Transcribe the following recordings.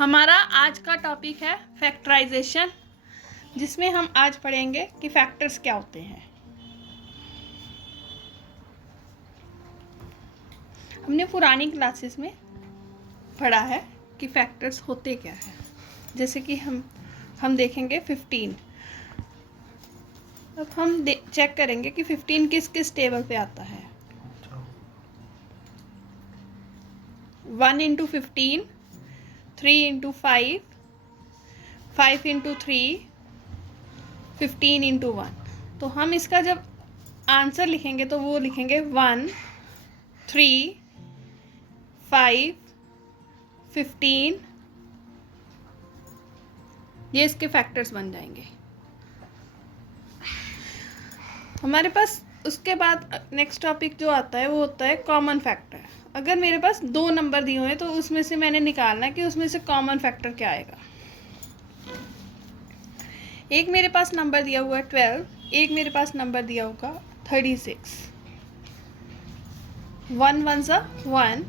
हमारा आज का टॉपिक है फैक्टराइजेशन, जिसमें हम आज पढ़ेंगे कि फैक्टर्स क्या होते हैं। हमने पुरानी क्लासेस में पढ़ा है कि फैक्टर्स होते क्या हैं। जैसे कि हम देखेंगे 15। अब हम चेक करेंगे कि 15 किस किस टेबल पे आता है। 1 इंटू 15, 3 इंटू 5, 5 इंटू 3, 15 इंटू 1। तो हम इसका जब आंसर लिखेंगे तो वो लिखेंगे 1, 3, 5, 15। ये इसके फैक्टर्स बन जाएंगे हमारे पास। उसके बाद नेक्स्ट टॉपिक जो आता है वो होता है कॉमन फैक्टर। अगर मेरे पास 2 नंबर दिए हुए हैं तो उसमें से मैंने निकालना है कि उसमें से कॉमन फैक्टर क्या आएगा। एक मेरे पास नंबर दिया हुआ है 12, एक मेरे पास नंबर दिया होगा 36। 1 1 सा 1,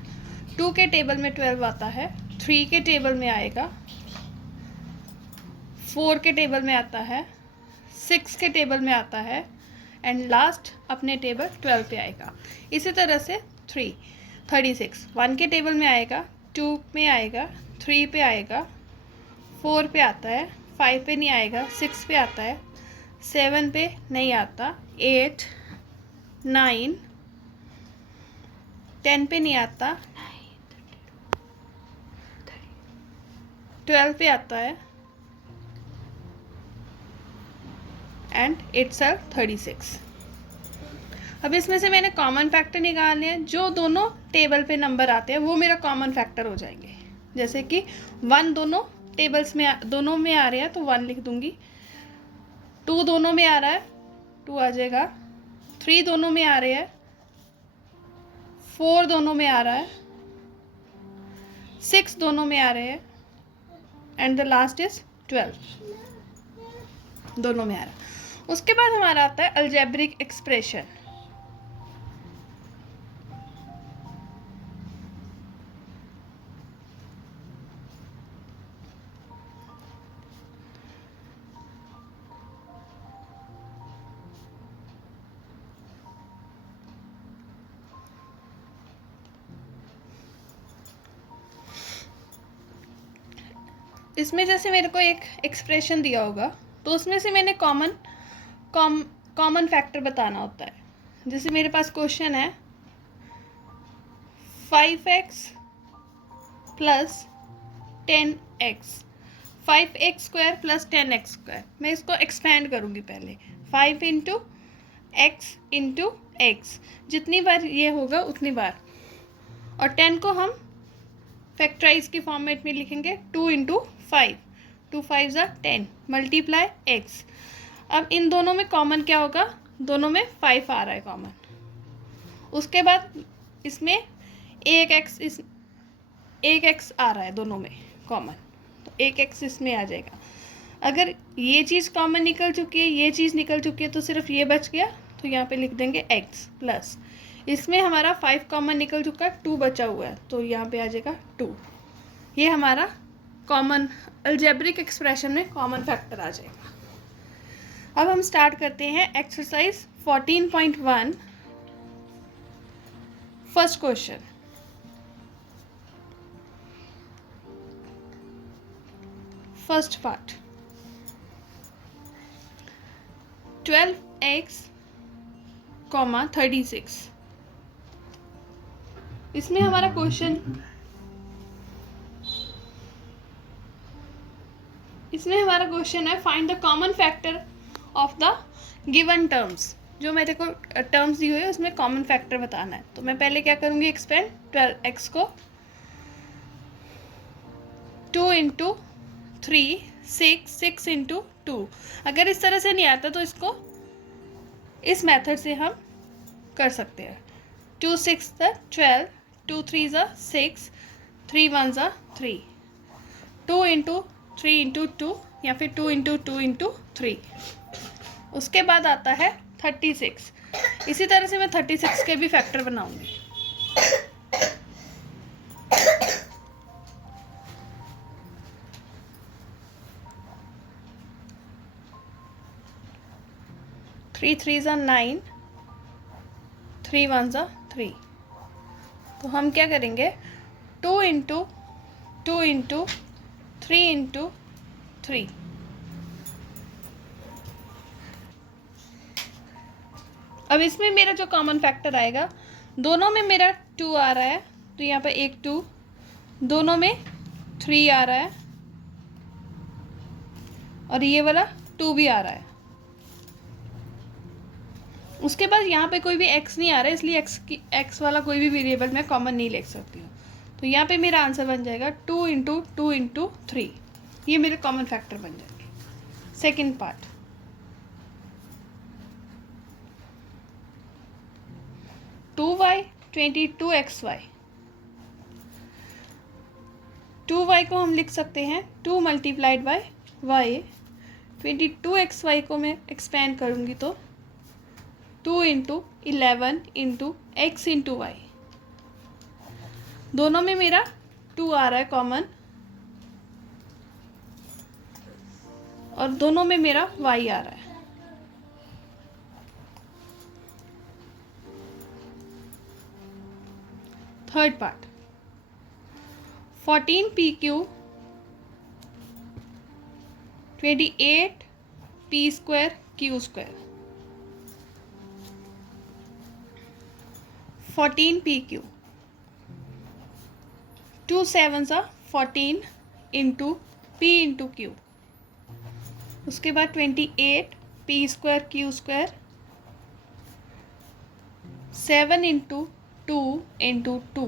2 के टेबल में 12 आता है, 3 के टेबल में आएगा, 4 के टेबल में आता है, 6 के टेबल में आता है एंड लास्ट अपने टेबल 12 पे आएगा। इसी तरह से 36 1 के टेबल में आएगा, 2 में आएगा, 3 पे आएगा, 4 पे आता है, 5 पे नहीं आएगा, 6 पे आता है, 7 पे नहीं आता, 8, 9, 10 पे नहीं आता, 12 पे आता है एंड इट्सल्फ 36। अब इसमें से मैंने कॉमन फैक्टर निकालने हैं। जो दोनों टेबल पे नंबर आते हैं वो मेरा कॉमन फैक्टर हो जाएंगे। जैसे कि 1 दोनों टेबल्स में दोनों में आ रहे हैं तो 1 लिख दूंगी, 2 दोनों में आ रहा है 2 आ जाएगा, 3 दोनों में आ रहे हैं, 4 दोनों में आ रहा है, 6 दोनों में आ रहे हैं एंड द लास्ट इज 12 दोनों में आ रहा है। उसके बाद हमारा आता है अलजेब्रिक एक्सप्रेशन। इसमें जैसे मेरे को एक एक्सप्रेशन दिया होगा तो उसमें से मैंने कॉमन फैक्टर बताना होता है। जैसे मेरे पास क्वेश्चन है 5x plus 10x, 5x square plus 10x square. मैं इसको एक्सपेंड करूँगी पहले, 5 इंटू एक्स इंटू एक्स, जितनी बार ये होगा उतनी बार, और 10 को हम फैक्टराइज के फॉर्मेट में लिखेंगे 2 इंटू 5, 2 5 ज़ा 10 मल्टीप्लाई एक्स। अब इन दोनों में कॉमन क्या होगा, दोनों में 5 आ रहा है कॉमन। उसके बाद इसमें एक एक्स आ रहा है दोनों में कॉमन, तो एक एक्स इसमें आ जाएगा। अगर ये चीज़ कॉमन निकल चुकी है, ये चीज़ निकल चुकी है, तो सिर्फ ये बच गया, तो यहाँ पे लिख देंगे एक्स प्लस, इसमें हमारा 5 कॉमन निकल चुका है, 2 बचा हुआ है, तो यहाँ पे आ जाएगा 2। ये हमारा कॉमन अलजेब्रिक एक्सप्रेशन में कॉमन फैक्टर आ जाएगा। अब हम स्टार्ट करते हैं exercise 14.1। First question, first part 12x, 36। इसमें हमारा क्वेश्चन है find the common factor of the given terms. जो मेरे को टर्म्स दी हुई है उसमें कॉमन फैक्टर बताना है। तो मैं पहले क्या करूँगी, एक्सपेंड 12x को 2 इंटू 3, 6 इंटू 2। अगर इस तरह से नहीं आता तो इसको इस मेथड से हम कर सकते हैं। 2 6 12, 2 3 6, 3 1 3, 2 इंटू 3 इंटू 2 या फिर 2 इंटू 2 इंटू 3। उसके बाद आता है 36। इसी तरह से मैं 36 के भी फैक्टर बनाऊंगी। 3 3 ज़ा 9, 3 1 ज़ा 3। तो हम क्या करेंगे, 2 इंटू 2 इंटू 3 इंटू 3। अब इसमें मेरा जो कॉमन फैक्टर आएगा, दोनों में मेरा 2 आ रहा है, तो यहाँ पे एक 2, दोनों में 3 आ रहा है, और ये वाला 2 भी आ रहा है। उसके बाद यहाँ पे कोई भी x नहीं आ रहा है, इसलिए x वाला कोई भी वेरिएबल मैं कॉमन नहीं ले सकती हूँ। तो यहाँ पे मेरा आंसर बन जाएगा 2 इंटू 2 इंटू 3। ये मेरे कॉमन फैक्टर बन जाएंगे। Second part, to Y 22xy। 2y को हम लिख सकते हैं 2 मल्टीप्लाइड बाई वाई। 22xy को मैं एक्सपेंड करूँगी तो 2 into 11 into x into y. दोनों में मेरा 2 आ रहा है कॉमन, और दोनों में मेरा y आ रहा है। Third part, 14pq 28p square q square. 14pq 2 7 सा 14 इंटू p इंटू q। उसके बाद 28p square q square, 7 into 2 into 2।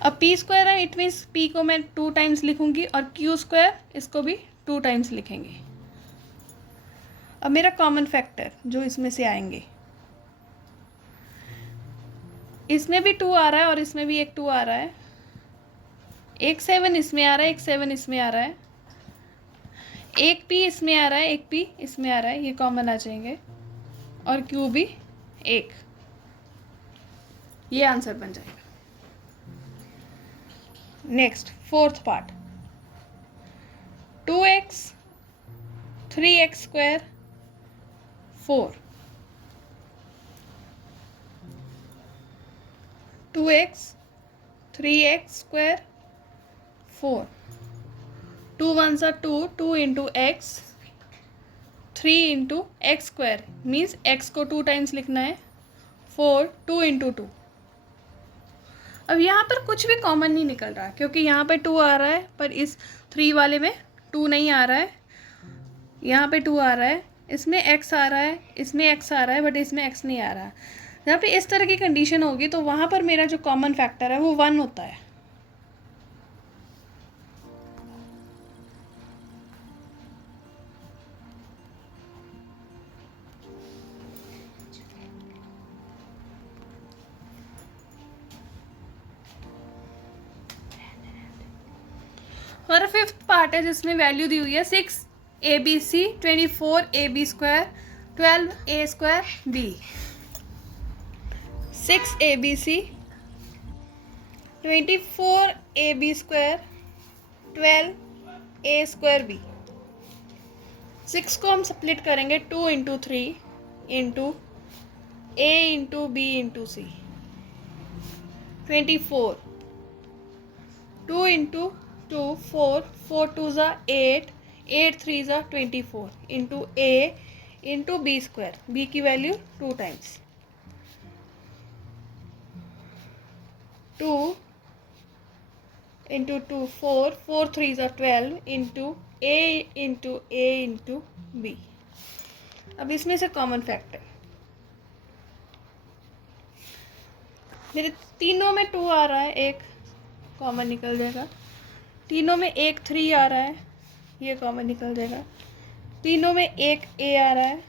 अब p स्क्वायर है, इट मीन्स p को मैं 2 टाइम्स लिखूंगी, और q स्क्वायर इसको भी 2 टाइम्स लिखेंगे। अब मेरा कॉमन फैक्टर जो इसमें से आएंगे, इसमें भी 2 आ रहा है और इसमें भी एक 2 आ रहा है, एक 7 इसमें आ रहा है, एक 7 इसमें आ रहा है, एक p इसमें आ रहा है, एक p इसमें आ रहा है, ये कॉमन आ जाएंगे, और q भी एक। ये आंसर बन जाएगा। Next fourth part, 2x 3x square 4। 2x 3x square 4। 2 1 सा 2, 2 into x, 3 into x square means x को 2 टाइम्स लिखना है, 4 2 इंटू 2। अब यहाँ पर कुछ भी कॉमन नहीं निकल रहा, क्योंकि यहाँ पे 2 आ रहा है, पर इस 3 वाले में 2 नहीं आ रहा है। यहाँ पे 2 आ रहा है, इसमें x आ रहा है, इसमें x आ रहा है, बट इसमें x नहीं आ रहा है। जहाँ पे इस तरह की कंडीशन होगी तो वहाँ पर मेरा जो कॉमन फैक्टर है वो 1 होता है। हमारा फिफ्थ पार्ट है जिसमें वैल्यू दी हुई है 6abc 24ab square 12a square b। 6abc 24ab square 12a square b। 6 को हम स्प्लिट करेंगे 2 into 3 into a into b into c। 24 2 into 2 4 4 2 ज़ा 8 8 3 ज़ा 24 into a into b square. b की वैल्यू 2 टाइम्स, 2 इंटू 2 4 4 3 ज़ा 12 into a into b। अब इसमें से कॉमन फैक्टर, मेरे तीनों में 2 आ रहा है, एक कॉमन निकल जाएगा। तीनों में एक 3 आ रहा है, ये कॉमन निकल जाएगा। तीनों में एक a आ रहा है,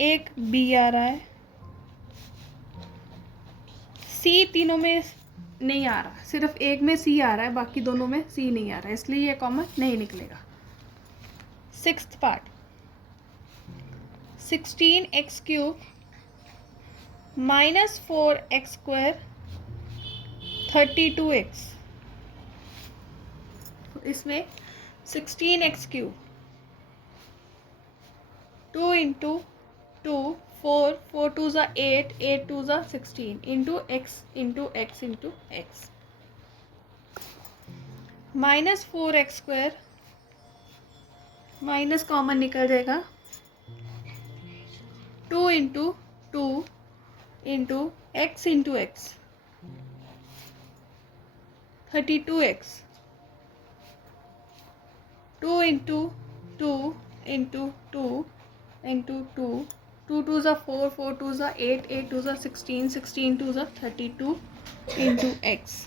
एक b आ रहा है, c तीनों में नहीं आ रहा, सिर्फ एक में c आ रहा है, बाकी दोनों में c नहीं आ रहा है, इसलिए ये कॉमन नहीं निकलेगा। Sixth part, 16x cube minus 4x square 32x। तो इसमें 16x क्यूब 2 इंटू 2 4 4 2 ज़ा 8 8 2 ज़ा 16 into x into x into x minus 4x² minus common निकल जाएगा 2 into 2 into x into x 32x 2 into 2 into 2 into 2 2 2 ज़ा 4 4 2 ज़ा 8 8 2 ज़ा 16 16 2 ज़ा 32 इंटू एक्स।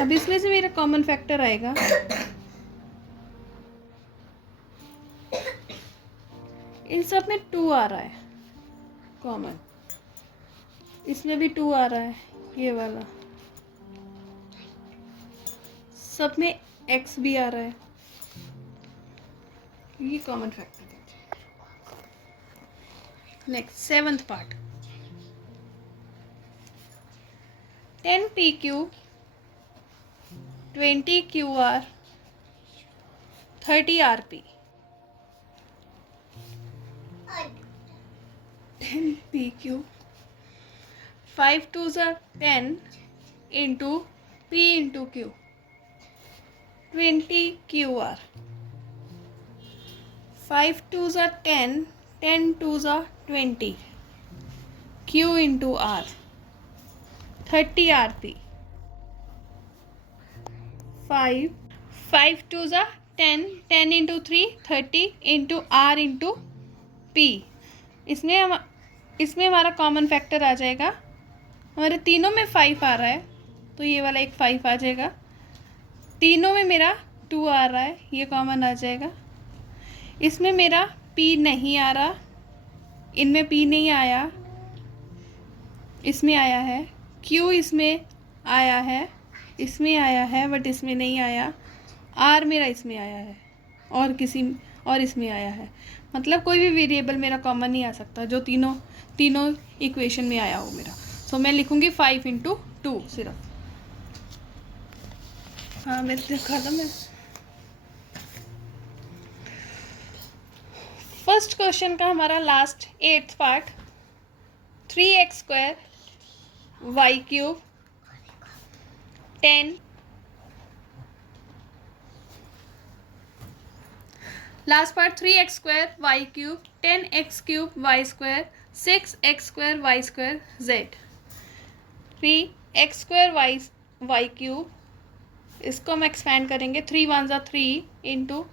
अब इसमें से मेरा कॉमन फैक्टर आएगा इन सब में 2 आ रहा है कॉमन, इसमें भी 2 आ रहा है, ये वाला सब में x भी आ रहा है, ये कॉमन फैक्टर है। Next 7th part 10p³ 20QR 30RP 10p³ 5 2 ज़ा 10 into p into q 20QR 5 2 ज़ा 10 10 2 ज़ा 20 q इंटू r 30RP 5 2 ज़ा 10 10 into 3 30 into r into p। इसमें हमारा कॉमन फैक्टर आ जाएगा, हमारे तीनों में 5 आ रहा है तो ये वाला एक 5 आ जाएगा, तीनों में मेरा 2 आ रहा है, ये कॉमन आ जाएगा। इसमें मेरा p नहीं आ रहा, इनमें p नहीं आया, इसमें आया है, q इसमें आया है, इसमें आया है बट इसमें नहीं आया, r मेरा इसमें आया है और इसमें आया है। मतलब कोई भी वेरिएबल मेरा कॉमन नहीं आ सकता जो तीनों इक्वेशन में आया हो मेरा। सो मैं लिखूँगी 5 इंटू 2 सिर्फ। हाँ मैं लिखा था मैं। फर्स्ट क्वेश्चन का हमारा last 8th part 3x² y³ 10 last part 3x² y³ 10x³ y² 6x² y² z 3x² y³ इसको हम एक्सपेंड करेंगे 3 1 ज़ा 3 इंटू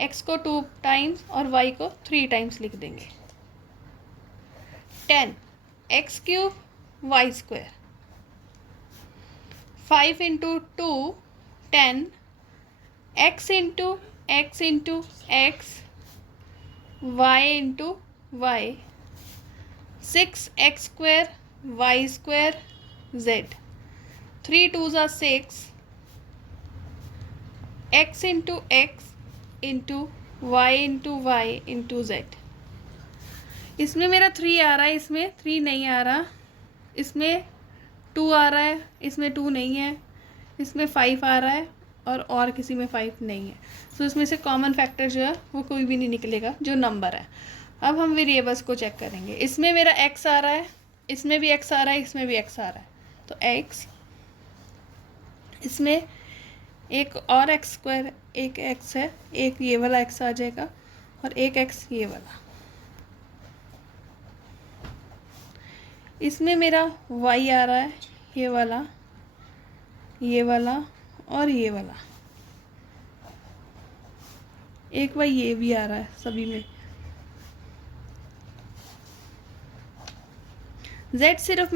एक्स को 2 टाइम्स और y को 3 टाइम्स लिख देंगे 10x³ y² 5 into 2 10 x into x into x y into y 6x² y² z 3 2 ज़ा 6 x into x into y into z। इसमें मेरा 3 आ रहा है, इसमें 3 नहीं आ रहा, इसमें 2 आ रहा है, इसमें 2 नहीं है, इसमें 5 आ रहा है और किसी में 5 नहीं है। सो इसमें से कॉमन फैक्टर जो है वो कोई भी नहीं निकलेगा जो नंबर है। अब हम वेरिएबल्स को चेक करेंगे, इसमें मेरा x आ रहा है, इसमें भी x आ रहा है, इसमें भी x आ रहा है, तो x, इसमें एक और x² एक x है, एक ये वाला x आ जाएगा और एक x ये वाला। इसमें मेरा y आ रहा है, ये वाला और ये वाला, एक y ये भी आ रहा है सभी में। z सिर्फ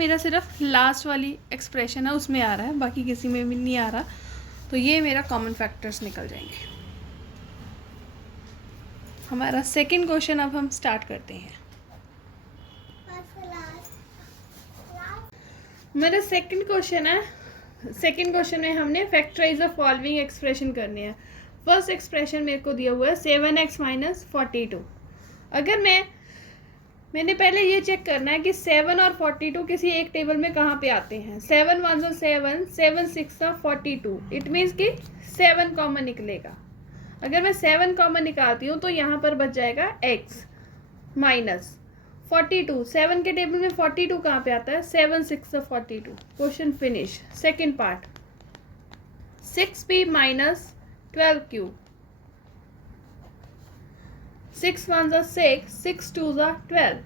लास्ट वाली एक्सप्रेशन है उसमें आ रहा है, बाकी किसी में भी नहीं आ रहा, तो ये मेरा कॉमन फैक्टर्स निकल जाएंगे। हमारा सेकंड क्वेश्चन अब हम स्टार्ट करते हैं। मेरा सेकंड क्वेश्चन है, सेकंड क्वेश्चन में हमने फैक्टराइज द फॉलोइंग एक्सप्रेशन करनी है। फर्स्ट एक्सप्रेशन मेरे को दिया हुआ है 7x माइनस 42। अगर मैंने पहले ये चेक करना है कि 7 और 42 किसी एक टेबल में कहाँ पे आते हैं। 7 1 7 7 6 42, इट मीन्स कि 7 कॉमन निकलेगा। अगर मैं 7 कॉमन निकालती हूँ तो यहाँ पर बच जाएगा x माइनस 42। 7 के टेबल में 42 कहाँ पे आता है? 7 6 42। Question finish. Second part 6p minus 12 cube. 6 1 6, 6 2 12।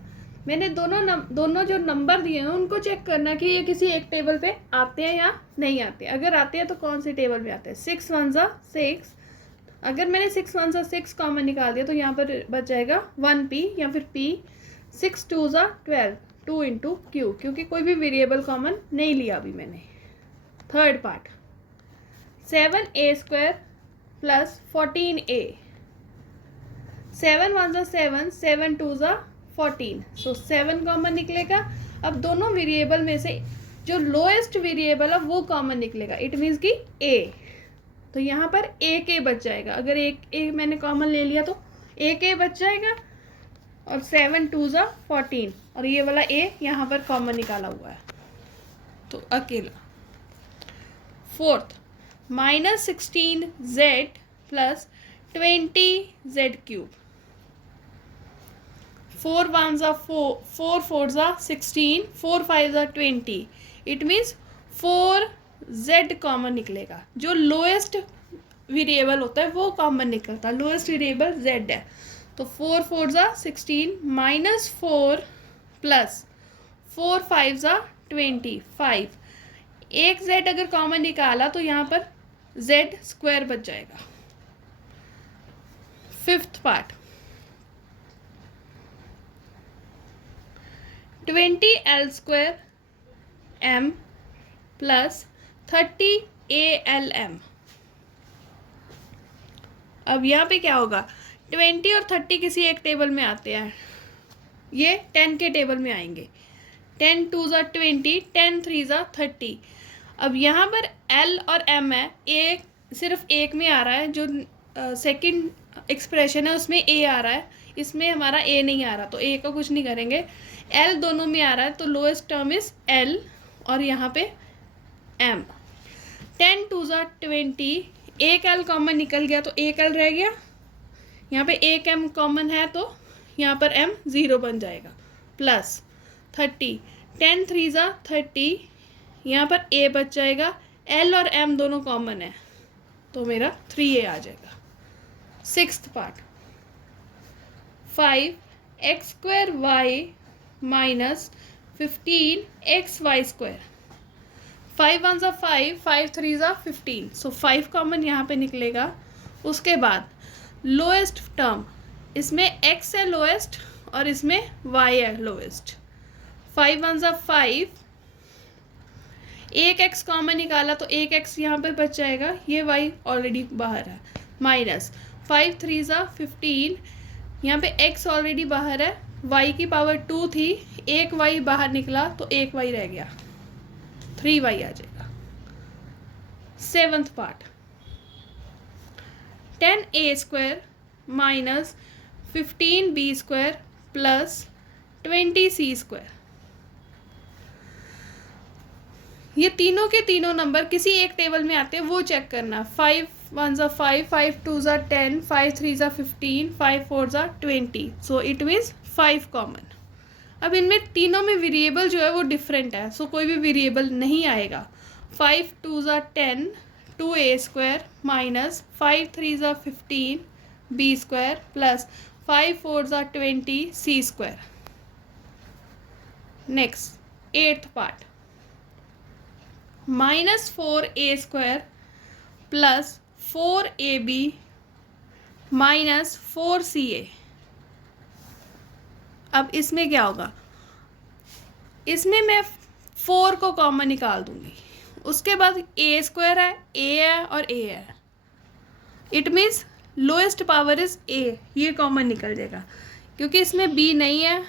मैंने दोनों जो नंबर दिए हैं उनको चेक करना कि ये किसी एक टेबल पे आते हैं या नहीं आते। अगर आते हैं तो कौन से टेबल में आते हैं? 6 1 6। अगर मैंने 6 1 6 कॉमन निकाल दिया तो यहाँ पर बच जाएगा 1p या फिर p। 6 2 12, 2 इंटू क्यू, क्योंकि कोई भी वेरिएबल कॉमन नहीं लिया अभी मैंने। Third part 7a² plus 14a। 7 1 7, 7 2 14। सो 7 कॉमन निकलेगा। अब दोनों वेरिएबल में से जो लोएस्ट वेरिएबल है वो कॉमन निकलेगा। इट मीन्स कि a, तो यहाँ पर एक a बच जाएगा। अगर एक a मैंने कॉमन ले लिया तो एक a बच जाएगा, और 7 2 14, और ये वाला a यहाँ पर कॉमन निकाला हुआ है तो अकेला। Fourth minus 16z plus 20z cube. 4 1 4, 4 4 16, 4 5 20। It means 4z common निकलेगा। जो लोएस्ट वेरिएबल होता है वो कॉमन निकलता है। लोएस्ट वेरिएबल z है, तो 4 4 16 माइनस 4 प्लस 4 5 25। एक z अगर कॉमन निकाला तो यहाँ पर z स्क्वायर बच जाएगा। Fifth part 20l² m plus 30 ALM। अब यहाँ पे क्या होगा? 20 और 30 किसी एक टेबल में आते हैं, ये 10 के टेबल में आएंगे। 10 2 20, 10 3 30। अब यहाँ पर L और M है, एक सिर्फ एक में आ रहा है, जो सेकंड एक्सप्रेशन है उसमें A आ रहा है, इसमें हमारा A नहीं आ रहा, तो A का कुछ नहीं करेंगे। L दोनों में आ रहा है तो लोएस्ट टर्म इज L, और यहाँ पे M। 10 2 20, एक L कॉमन निकल गया तो एक L रह गया। यहाँ पे एक M कॉमन है तो यहाँ पर M 0 बन जाएगा। प्लस 30, 10 3 30, यहाँ पर A बच जाएगा। L और M दोनों कॉमन है तो मेरा 3A आ जाएगा। Sixth part 5x² y minus 15xy²। 5 1 5, 5 3 15। सो 5 कॉमन यहाँ पे निकलेगा। उसके बाद लोएस्ट टर्म, इसमें x है लोएस्ट और इसमें y है लोएस्ट। 5 1 5, एक x कॉमन निकाला तो एक x यहाँ पे बच जाएगा, ये y ऑलरेडी बाहर है। माइनस 5 3 15, यहाँ पे x ऑलरेडी बाहर है, y की पावर 2 थी, एक y बाहर निकला तो एक y रह गया, 3y आ जाएगा। Seventh part 10a² minus 15b² plus 20c²। ये तीनों के तीनों नंबर किसी एक टेबल में आते हैं, वो चेक करना। 5 1 5, 5 2 10, 5 3 15, 5 4 20। So it means 5 common. अब इनमें तीनों में वेरिएबल जो है वो डिफरेंट है, सो कोई भी वेरिएबल नहीं आएगा। 5 2 10, 2a² minus 5 3 15 b² plus 5 4 20 c²। Next eighth part minus 4a² plus 4ab minus 4ca। अब इसमें क्या होगा? इसमें मैं 4 को कॉमन निकाल दूंगी, उसके बाद a² है, a है और a है। It means lowest power is a, ये कॉमन निकल जाएगा, क्योंकि इसमें b नहीं है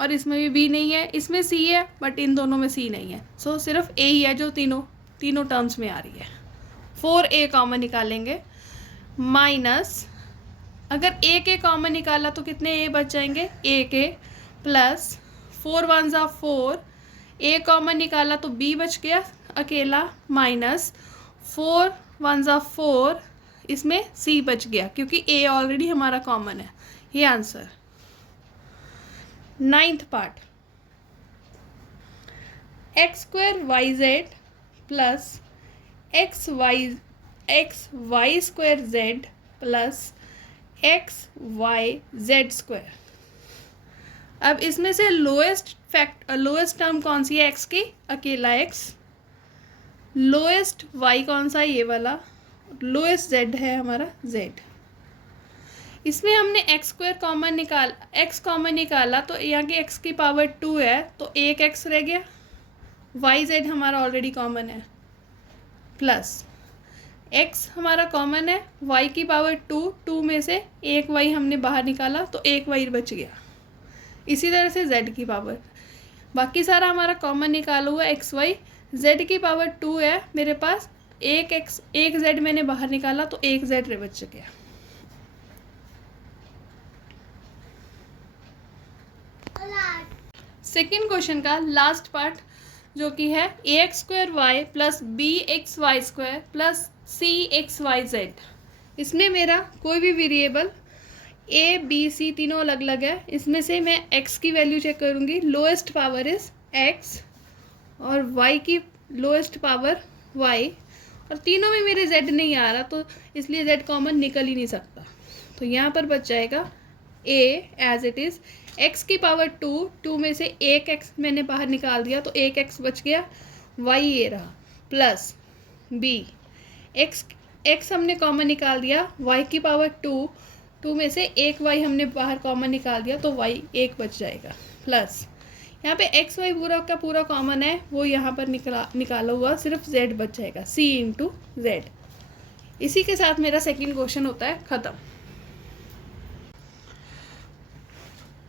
और इसमें भी b नहीं है, इसमें c है बट इन दोनों में c नहीं है। सो सिर्फ a ही है जो तीनों टर्म्स में आ रही है। 4a कॉमन निकालेंगे, माइनस अगर a के कॉमन निकाला तो कितने a बच जाएंगे? a के प्लस 4 1 4, a कॉमन निकाला तो b बच गया अकेला, माइनस 4 1 4, इसमें सी बच गया क्योंकि ए ऑलरेडी हमारा कॉमन है। ये answer. 9th part, x square y z plus x y square z plus x y z square. अब इसमें से लोएस्ट टर्म कौन सी है एक्स की? अकेला एक्स। लोएस्ट वाई कौन सा? ये वाला। लोएस्ट जेड है हमारा जेड। इसमें हमने एक्स कॉमन निकाला तो यहाँ की एक्स की पावर 2 है तो एक एक्स रह गया। वाई जेड हमारा ऑलरेडी कॉमन है, प्लस एक्स हमारा कॉमन है, वाई की पावर 2 में से एक वाई हमने बाहर निकाला तो एक वाई बच गया। इसी तरह से जेड की पावर, बाकी सारा हमारा कॉमन निकाला हुआ एक्स वाई। जेड की पावर 2 है मेरे पास, एक जेड मैंने बाहर निकाला तो एक जेड बच गया। सेकेंड क्वेश्चन का लास्ट पार्ट जो कि है a x square y plus b x y square plus c x y z. इसमें मेरा कोई भी वेरिएबल ए बी सी तीनों अलग अलग है। इसमें से मैं एक्स की वैल्यू चेक करूँगी, लोएस्ट पावर इज एक्स, और वाई की लोएस्ट पावर वाई, और तीनों में मेरे जेड नहीं आ रहा तो इसलिए जेड कॉमन निकल ही नहीं सकता। तो यहाँ पर बच जाएगा ए एज इट इज़, एक्स की पावर 2 में से एक एक्स मैंने बाहर निकाल दिया तो एक एक्स बच गया, वाई ये रहा, प्लस बी एक्स हमने कॉमन निकाल दिया, वाई की पावर 2 में से एक वाई हमने बाहर कॉमन निकाल दिया तो वाई एक बच जाएगा, प्लस यहाँ पे एक्स वाई पूरा का पूरा कॉमन है वो यहाँ पर निकाला हुआ सिर्फ जेड बच जाएगा, सी इंटू जेड। इसी के साथ मेरा सेकंड क्वेश्चन होता है ख़त्म।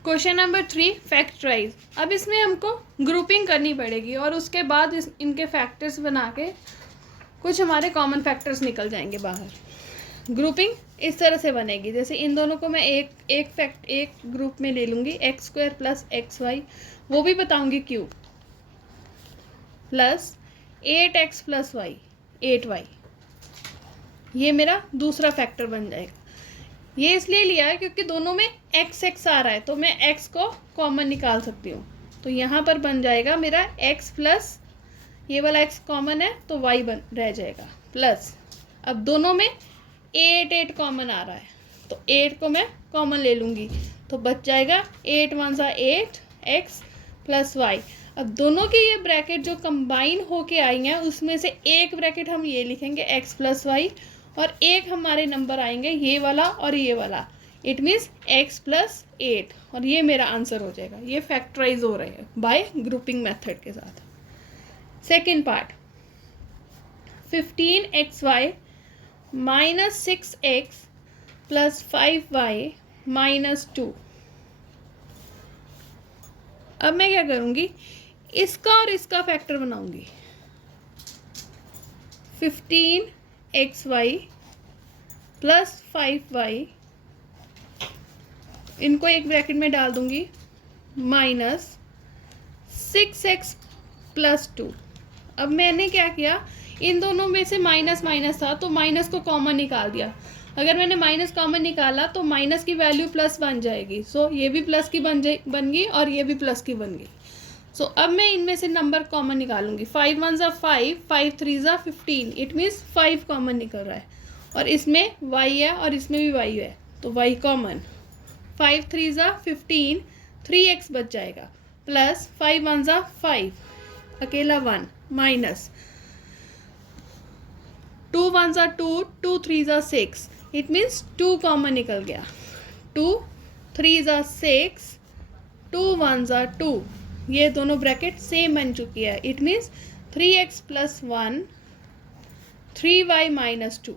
Question number 3, factorise. अब इसमें हमको ग्रुपिंग करनी पड़ेगी और उसके बाद इनके फैक्टर्स बना के कुछ हमारे कॉमन फैक्टर्स निकल जाएंगे बाहर। ग्रुपिंग इस तरह से बनेगी, जैसे इन दोनों को मैं एक ग्रुप में ले लूँगी, x square plus x y, वो भी बताऊँगी क्यों, plus 8x plus Y 8y। ये मेरा दूसरा फैक्टर बन जाएगा। ये इसलिए लिया है क्योंकि दोनों में x आ रहा है तो मैं x को कॉमन निकाल सकती हूँ। तो यहाँ पर बन जाएगा मेरा x प्लस ये वाला x कॉमन है तो y रह जाएगा, प्लस अब दोनों में 8 कॉमन आ रहा है तो 8 को मैं कॉमन ले लूँगी तो बच जाएगा 8 1 सा 8 x प्लस वाई। अब दोनों की ये ब्रैकेट जो कंबाइन होके आई हैं उसमें से एक ब्रैकेट हम ये लिखेंगे x प्लस वाई और एक हमारे नंबर आएंगे ये वाला और ये वाला, इट मीन्स x प्लस 8, और ये मेरा आंसर हो जाएगा। ये फैक्टराइज हो रहे हैं बाय ग्रुपिंग मेथड के साथ। Second part, 15xy minus 6x plus 5y minus 2। अब मैं क्या करूँगी, इसका और इसका फैक्टर बनाऊँगी। 15xy प्लस 5y, इनको एक ब्रैकेट में डाल दूँगी, माइनस 6x प्लस 2। अब मैंने क्या किया, इन दोनों में से माइनस माइनस था तो माइनस को कॉमन निकाल दिया। अगर मैंने माइनस कॉमन निकाला तो माइनस की वैल्यू प्लस बन जाएगी, सो ये भी प्लस की बन गई और ये भी प्लस की बन गई। सो अब मैं इनमें से नंबर कॉमन निकालूंगी। 5 1 ज़ा 5, 5 3 ज़ा 15, इट मीन्स 5 कॉमन निकल रहा है, और इसमें y है और इसमें भी y है तो y कॉमन। 5 3 ज़ा 15, 3x बच जाएगा, प्लस 5 1 ज़ा 5, अकेला 1, माइनस 2 1 ज़ा 2, 2 3 ज़ा 6, इट मीन्स 2 कॉमन निकल गया। 2 3 ज़ा 6, 2 1 ज़ा 2, ये दोनों ब्रैकेट सेम बन चुकी है, it means 3x plus 1, 3y minus 2।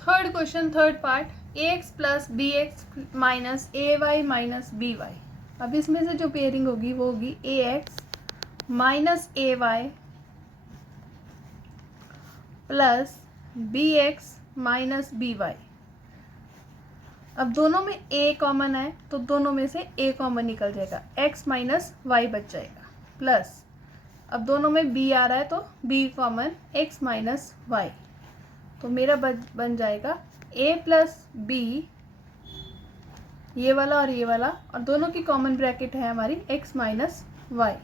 Third question, third part, ax plus bx minus ay minus by। अब इसमें से जो पेयरिंग होगी वो होगी ax minus ay plus bx minus by। अब दोनों में a कॉमन है तो दोनों में से a कॉमन निकल जाएगा, x माइनस y बच जाएगा, प्लस अब दोनों में b आ रहा है तो b common x minus y, तो मेरा बन जाएगा a प्लस बी, ये वाला और ये वाला, और दोनों की कॉमन ब्रैकेट है हमारी x minus y.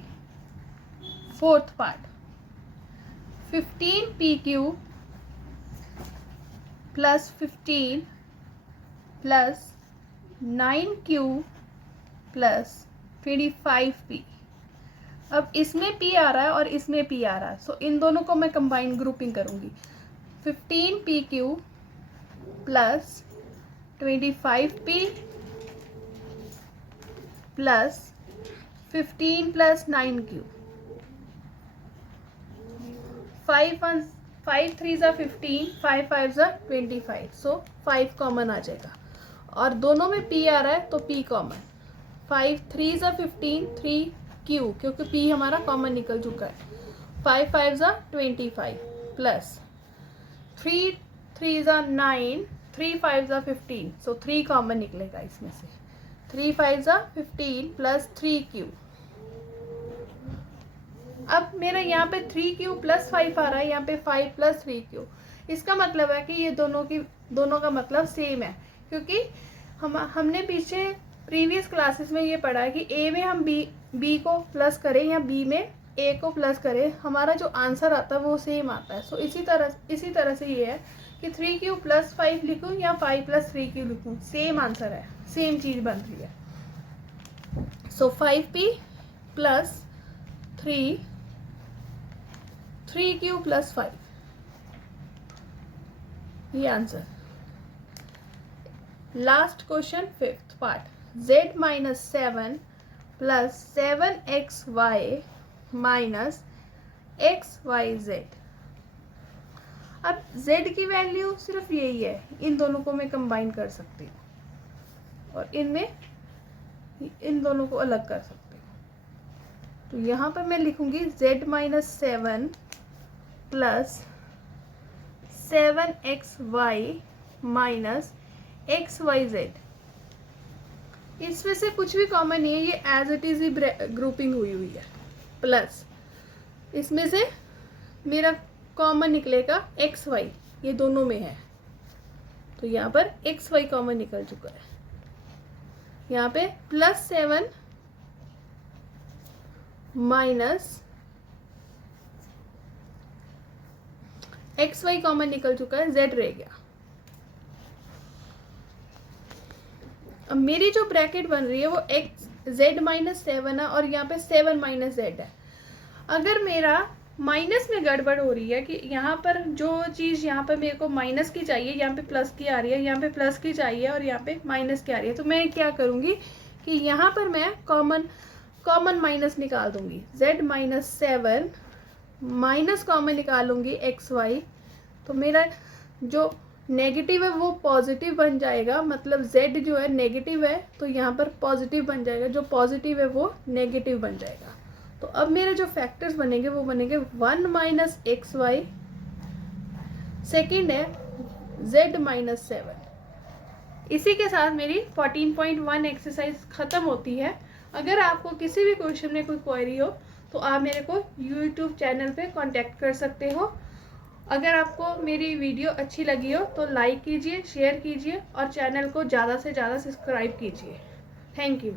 Fourth part 15p³ plus 15 plus 9q plus 25p। अब इसमें p आ रहा है और इसमें p आ रहा है, सो इन दोनों को मैं कंबाइन ग्रुपिंग करूंगी। 15p³ plus 25p plus 15 plus 9q। 5 3 ज़ा 15, 5 5 ज़ा 25, सो 5 कॉमन आ जाएगा। और दोनों में p आ रहा है तो p कॉमन। 5 3 ज़ा 15, 3q, क्योंकि p हमारा कॉमन निकल चुका है। 5 5 ज़ा 25 प्लस 3 3 ज़ा 9, 3 5 ज़ा 15, सो 3 कॉमन निकलेगा इसमें से। 3 5 ज़ा 15 प्लस 3q। अब मेरा यहाँ पे 3q प्लस 5 आ रहा है, यहाँ पे 5 प्लस 3q। इसका मतलब है कि ये दोनों का मतलब सेम है, क्योंकि हमने पीछे प्रीवियस क्लासेस में ये पढ़ा है कि a में हम b को प्लस करें या b में a को प्लस करें, हमारा जो आंसर आता है वो सेम आता है। सो इसी तरह से ये है कि 3q प्लस 5 लिखूँ या 5 प्लस 3q लिखूँ, सेम आंसर है, सेम चीज़ बन रही है। सो 5p प्लस 3q प्लस 5, ये answer. Last question fifth part, z minus 7 plus 7xy minus xyz। अब z की वैल्यू सिर्फ यही है, इन दोनों को मैं कंबाइन कर सकती हूँ और इन दोनों को अलग कर सकती हूँ। तो यहाँ पर मैं लिखूँगी z minus 7 plus 7xy minus xyz। इसमें से कुछ भी कॉमन नहीं है, ये एज इट इज़ ही ग्रुपिंग हुई है। प्लस इसमें से मेरा कॉमन निकलेगा xy, ये दोनों में है, तो यहाँ पर xy कॉमन निकल चुका है। यहाँ पे प्लस 7 माइनस xy कॉमन निकल चुका है, z रह गया। अब मेरी जो ब्रैकेट बन रही है वो z माइनस 7 है और यहाँ पे 7 माइनस z है। अगर मेरा माइनस में गड़बड़ हो रही है कि यहाँ पर जो चीज़ यहाँ पर मेरे को माइनस की चाहिए, यहाँ पे प्लस की आ रही है, यहाँ पे प्लस की चाहिए और यहाँ पे माइनस की आ रही है, तो मैं क्या करूँगी कि यहाँ पर मैं कॉमन माइनस निकाल दूँगी। z माइनस 7 माइनस कॉमन निकालूंगी xy, तो मेरा जो नेगेटिव है वो पॉजिटिव बन जाएगा, मतलब z जो है नेगेटिव है तो यहाँ पर पॉजिटिव बन जाएगा, जो पॉजिटिव है वो नेगेटिव बन जाएगा। तो अब मेरे जो फैक्टर्स बनेंगे वो बनेंगे 1 माइनस xy, सेकेंड है z माइनस 7। इसी के साथ मेरी 14.1 एक्सरसाइज ख़त्म होती है। अगर आपको किसी भी क्वेश्चन में कोई क्वेरी हो तो आप मेरे को YouTube चैनल पे कांटेक्ट कर सकते हो। अगर आपको मेरी वीडियो अच्छी लगी हो तो लाइक कीजिए, शेयर कीजिए और चैनल को ज़्यादा से ज़्यादा सब्सक्राइब कीजिए। Thank you.